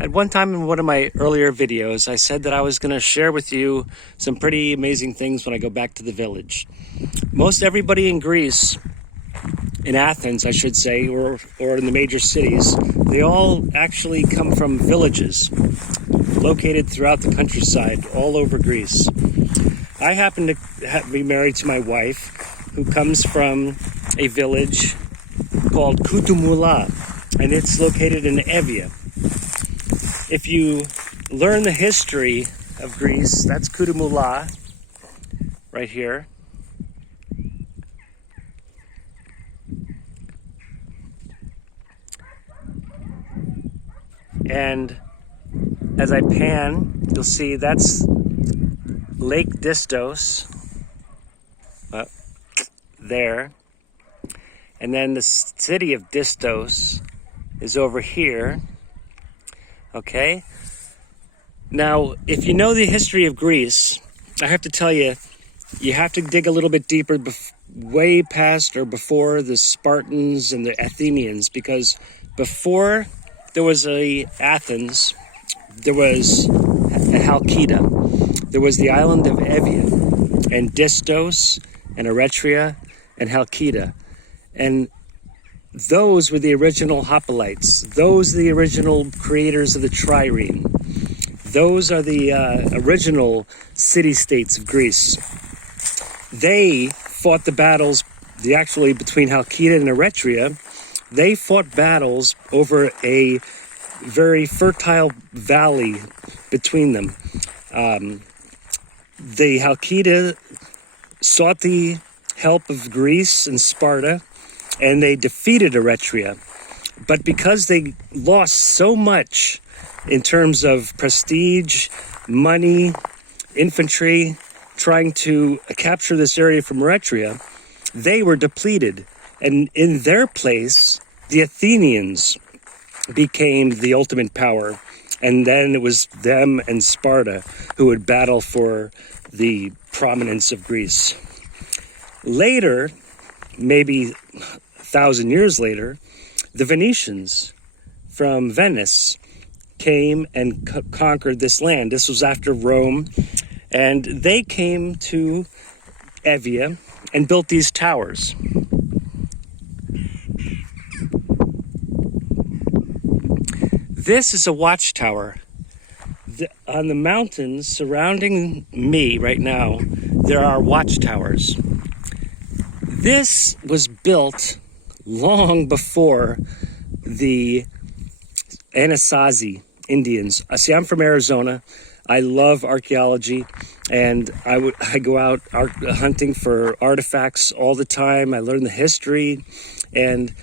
At one time in one of my earlier videos, I said that I was going to share with you some pretty amazing things when I go back to the village. Most everybody in Greece, in Athens, I should say, or in the major cities, they all actually come from villages located throughout the countryside all over Greece. I happen to be married to my wife, who comes from a village called Koutoumoula, and it's located in Evia. If you learn the history of Greece, that's Koutoumoula right here. And as I pan, you'll see that's Lake Distos there. And then the city of Distos is over here. Okay? Now, if you know the history of Greece, I have to tell you, you have to dig a little bit deeper, way past or before the Spartans and the Athenians, because before there was Athens, there was a Halkida. There was the island of Evia, and Distos, and Eretria, and Halkida. And those were the original hoplites. Those are the original creators of the trireme. Those are the original city-states of Greece. They fought the battles, actually between Halkida and Eretria. They fought battles over a very fertile valley between them. The Halkida sought the help of Greece and Sparta, and they defeated Eretria. But because they lost so much in terms of prestige, money, infantry, trying to capture this area from Eretria, they were depleted. And in their place, the Athenians became the ultimate power. And then it was them and Sparta who would battle for the prominence of Greece. Later, maybe 1,000 years later, the Venetians from Venice came and conquered this land. This was after Rome, and they came to Evia and built these towers. This is a watchtower. On the mountains surrounding me right now, there are watchtowers. This was built long before the Anasazi Indians. See, I'm from Arizona. I love archaeology, and I go out hunting for artifacts all the time. I learn the history, and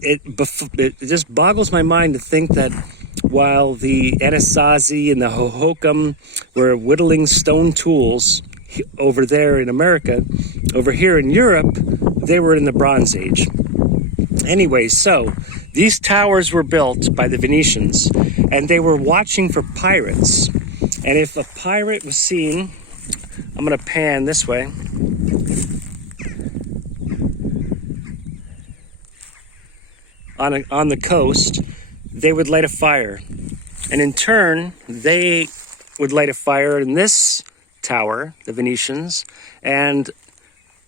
it just boggles my mind to think that while the Anasazi and the Hohokam were whittling stone tools over there in America, over here in Europe, they were in the Bronze Age. Anyway, so these towers were built by the Venetians, and they were watching for pirates. And if a pirate was seen, I'm going to pan this way. On the coast, they would light a fire. And in turn, they would light a fire in this tower, the Venetians, and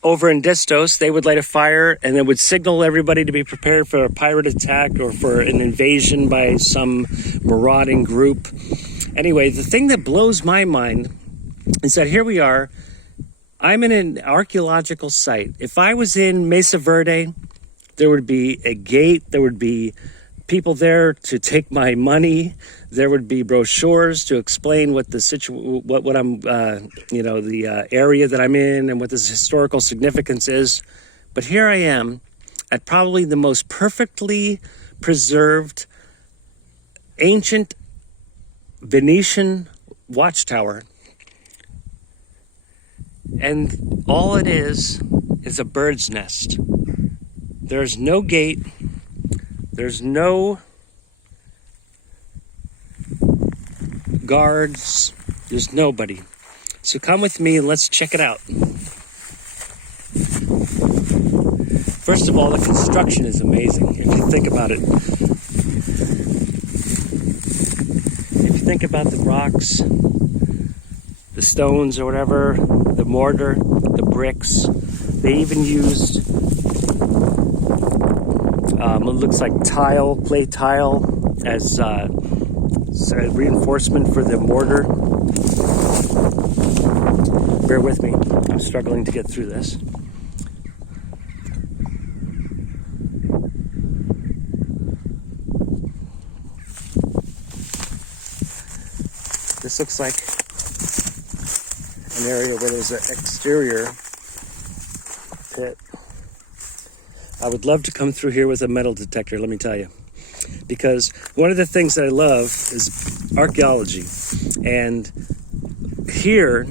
over in Distos, they would light a fire and they would signal everybody to be prepared for a pirate attack or for an invasion by some marauding group. Anyway, the thing that blows my mind is that here we are. I'm in an archaeological site. If I was in Mesa Verde, there would be a gate, there would be people there to take my money, there would be brochures to explain what the area that I'm in and what this historical significance is. But here I am at probably the most perfectly preserved ancient Venetian watchtower. And all it is a bird's nest. There's no gate. There's no guards. There's nobody. So come with me and let's check it out. First of all, the construction is amazing, if you think about it. think about the rocks, the stones or whatever, the mortar, the bricks. They even used, it looks like tile, clay tile, as a reinforcement for the mortar. Bear with me, I'm struggling to get through this. This looks like an area where there's an exterior pit. I would love to come through here with a metal detector, let me tell you. Because one of the things that I love is archaeology. And here,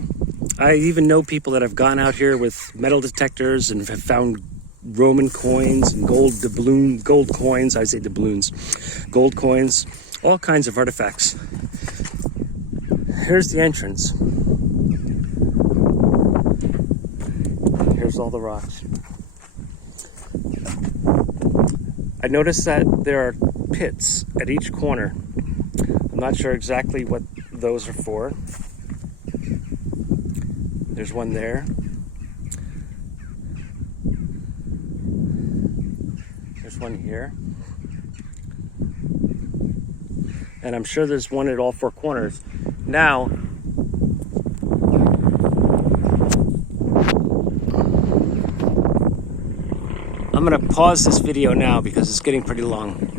I even know people that have gone out here with metal detectors and have found Roman coins and gold coins, I say doubloons, gold coins, all kinds of artifacts. Here's the entrance. Here's all the rocks. I noticed that there are pits at each corner. I'm not sure exactly what those are for. There's one there. There's one here. And I'm sure there's one at all four corners. Now, I'm going to pause this video now because it's getting pretty long.